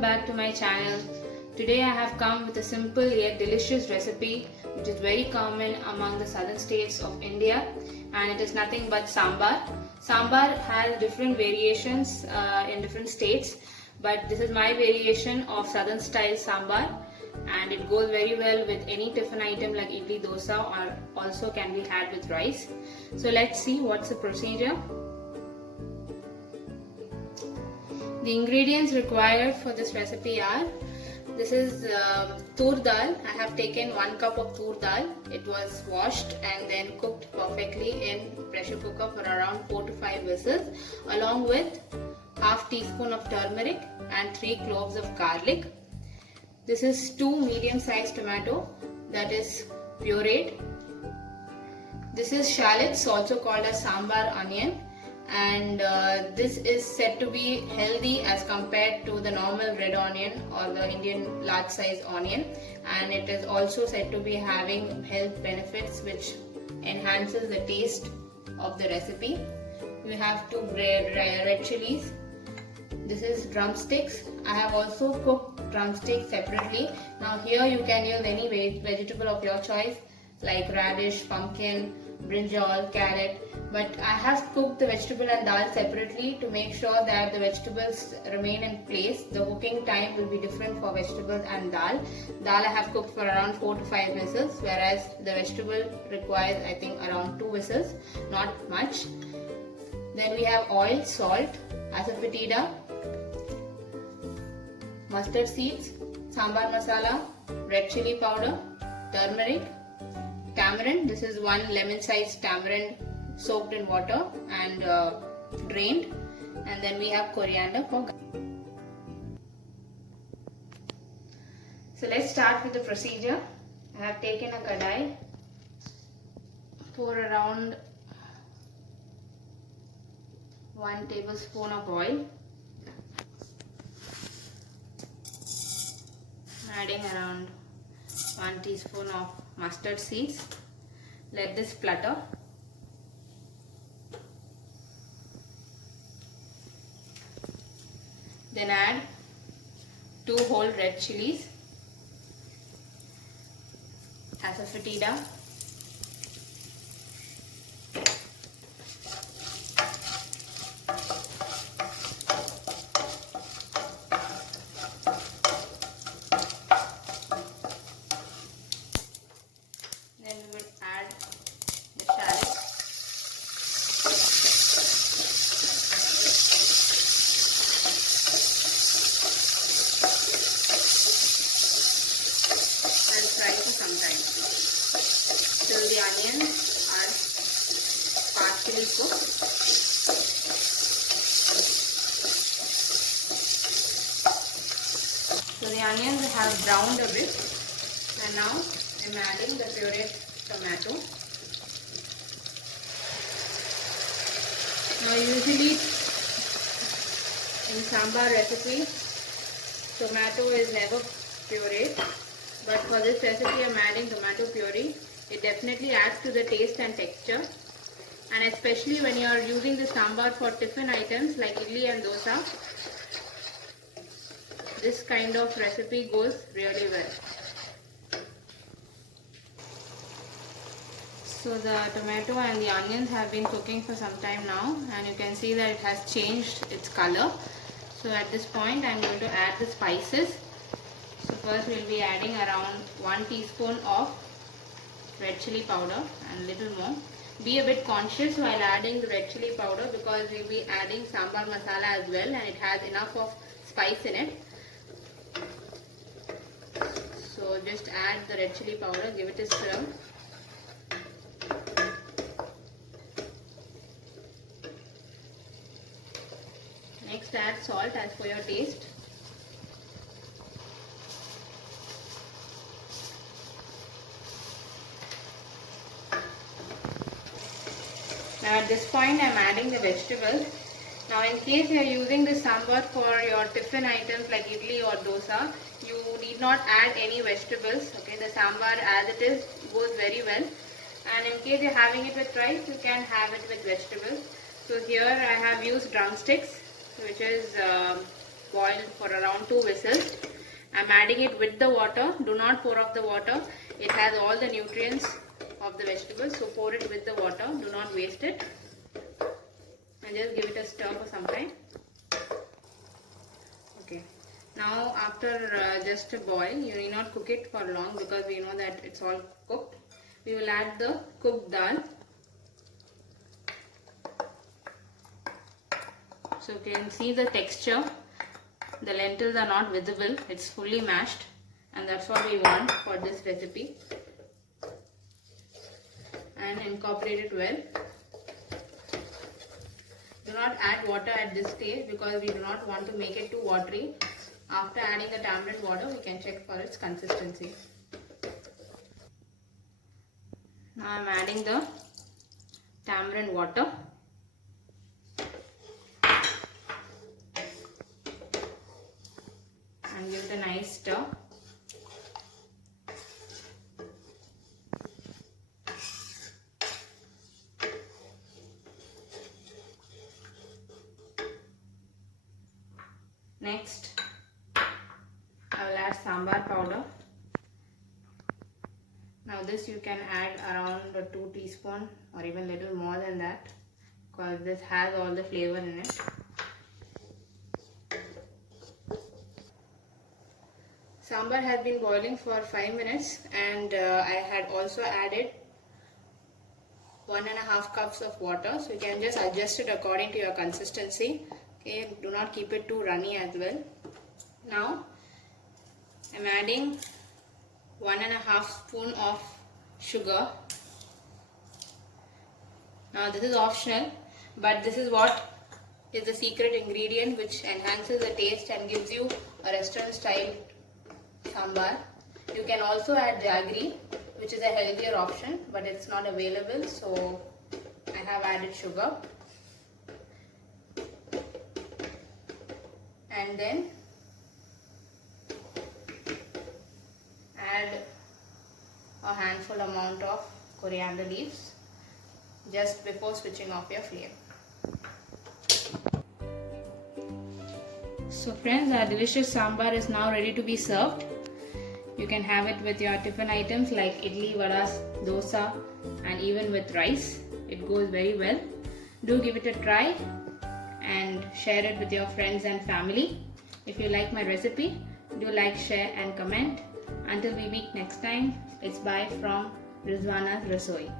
back to my channel. Today I have come with a simple yet delicious recipe which is very common among the southern states of India, and it is nothing but sambar. Sambar has different variations in different states, but this is my variation of southern style sambar, and it goes very well with any tiffin item like idli, dosa, or also can be had with rice. So let's see what's the procedure. The ingredients required for this recipe are, this is tur dal. I have taken 1 cup of tur dal. It was washed and then cooked perfectly in pressure cooker for around 4 to 5 whistles, along with half teaspoon of turmeric and 3 cloves of garlic. This is 2 medium sized tomato that is pureed. This is shallots, also called as sambar onion, and this is said to be healthy as compared to the normal red onion or the Indian large size onion, and it is also said to be having health benefits which enhances the taste of the recipe. We have 2 red chilies. This is drumsticks. I have also cooked drumsticks separately. Now here you can use any vegetable of your choice like radish, pumpkin, brinjal, carrot, but I have cooked the vegetable and dal separately to make sure that the vegetables remain in place. The cooking time will be different for vegetables and dal. Dal I have cooked for around 4 to 5 whistles, whereas the vegetable requires I think around 2 whistles, not much. Then we have oil, salt, asafoetida, mustard seeds, sambar masala, red chili powder, turmeric, tamarind. This is 1 lemon sized tamarind soaked in water and drained, and then we have coriander for garnish. So let's start with the procedure. I have taken a kadai, pour around 1 tablespoon of oil, adding around 1 teaspoon of mustard seeds. Let this splutter. Then add 2 whole red chilies, asafoetida, then we will add the shallot, and fry for some time till the onions are partially cooked. So the onions have browned a bit, and now I'm adding the pureed tomato. Now usually in sambar recipe, tomato is never pureed, but for this recipe I'm adding tomato puree. It definitely adds to the taste and texture, and especially when you are using the sambar for tiffin items like idli and dosa, this kind of recipe goes really well. So the tomato and the onions have been cooking for some time now, and you can see that it has changed its color. So at this point I am going to add the spices. So first we will be adding around 1 teaspoon of red chili powder and little more. Be a bit conscious while adding the red chili powder because we will be adding sambar masala as well, and it has enough of spice in it. So just add the red chili powder, give it a stir. Next add salt as per your taste. Now at this point I am adding the vegetables. Now in case you are using this sambar for your tiffin items like idli or dosa, you need not add any vegetables. Okay, the sambar as it is goes very well. And in case you are having it with rice, you can have it with vegetables. So here I have used drumsticks, which is boil for around 2 whistles. I'm adding it with the water. Do not pour off the water. It has all the nutrients of the vegetables, so pour it with the water. Do not waste it. And just give it a stir for some time. Okay. Now after just a boil, you need not cook it for long because we know that it's all cooked. We will add the cooked dal. So you can see the texture. The lentils are not visible. It's fully mashed, and that's what we want for this recipe. And incorporate it well. Do not add water at this stage because we do not want to make it too watery. After adding the tamarind water, we can check for its consistency. Now I am adding the tamarind water. And give it a nice stir. Next, I will add sambar powder. Now this you can add around 2 teaspoons or even little more than that because this has all the flavor in it. Sambar has been boiling for 5 minutes and I had also added 1.5 cups of water, so you can just adjust it according to your consistency. Okay, do not keep it too runny as well. Now I am adding 1.5 spoon of sugar. Now this is optional, but this is what is the secret ingredient which enhances the taste and gives you a restaurant style sambar. You can also add jaggery, which is a healthier option, but it's not available, so I have added sugar. And then add a handful amount of coriander leaves just before switching off your flame. So friends, our delicious sambar is now ready to be served. You can have it with your tiffin items like idli, vadas, dosa, and even with rice. It goes very well. Do give it a try and share it with your friends and family. If you like my recipe, do like, share and comment. Until we meet next time, it's bye from Rizwana's Rasoi.